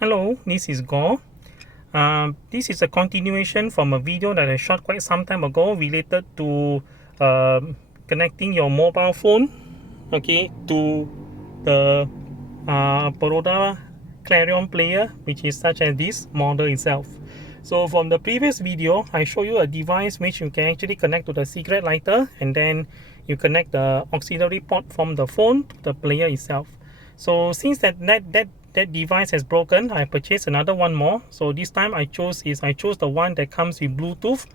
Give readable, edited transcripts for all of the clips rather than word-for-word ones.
Hello, this is Gore. This is a continuation from a video that I shot quite some time ago related to connecting your mobile phone, okay, to the Perodua Clarion player, which is such as this model itself. So from the previous video, I show you a device which you can actually connect to the cigarette lighter, and then you connect the auxiliary port from the phone to the player itself. So since that device has broken, I purchased another one more. So this time I chose the one that comes with Bluetooth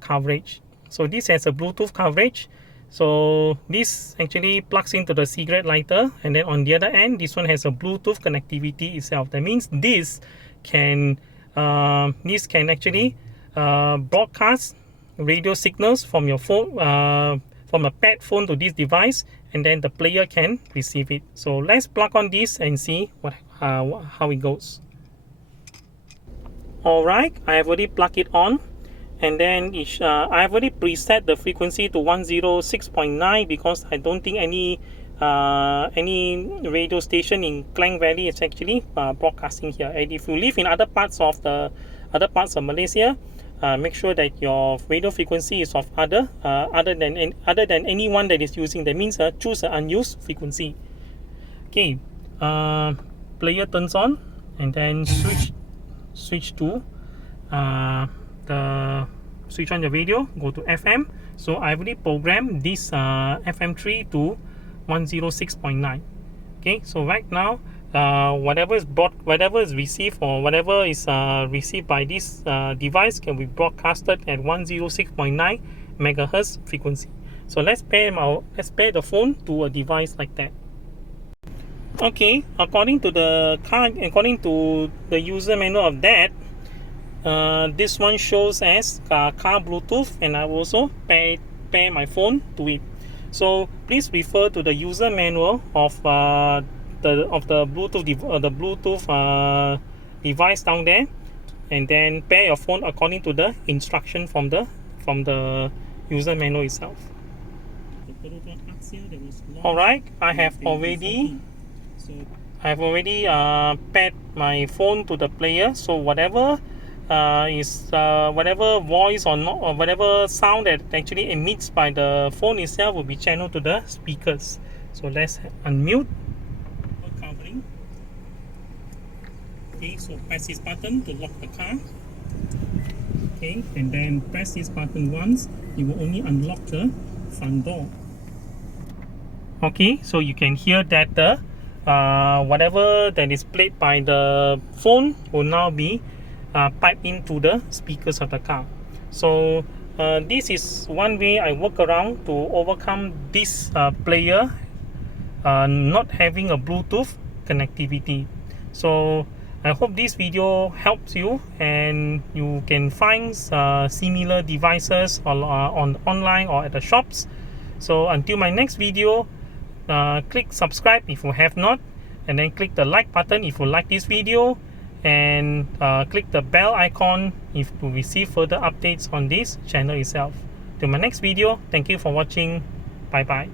coverage. So this has a Bluetooth coverage. So this actually plugs into the cigarette lighter, and then on the other end, this one has a Bluetooth connectivity itself. That means this can actually broadcast radio signals from your phone, from a pad phone to this device, and then the player can receive it. So let's plug on this and see how it goes. Alright, I have already plugged it on, and then I have already preset the frequency to 106.9 because I don't think any radio station in Klang Valley is actually broadcasting here. And if you live in other parts of Malaysia, make sure that your radio frequency is of other than anyone that is using. That means choose an unused frequency. Okay, player turns on, and then switch to switch on the radio, go to FM. So I already programmed this FM3 to 106.9. okay, so right now whatever is received, or whatever is received by this device can be broadcasted at 106.9 megahertz frequency. So let's pair the phone to a device like that. Okay, according to the user manual of that, this one shows as car Bluetooth, and I will also pair my phone to it. So please refer to the user manual of the Bluetooth device down there, and then pair your phone according to the instruction from the user manual itself. Alright, I have already paired my phone to the player. So whatever whatever voice or whatever sound that actually emits by the phone itself will be channeled to the speakers. So let's unmute. Covering. Okay, so press this button to lock the car. Okay, and then press this button once, it will only unlock the front door. Okay, so you can hear that the whatever that is played by the phone will now be piped into the speakers of the car. So this is one way I work around to overcome this player not having a Bluetooth connectivity. So I hope this video helps you, and you can find similar devices on online or at the shops. So until my next video, click subscribe if you have not, and then click the like button if you like this video, and click the bell icon if to receive further updates on this channel itself. Till my next video, thank you for watching. Bye bye.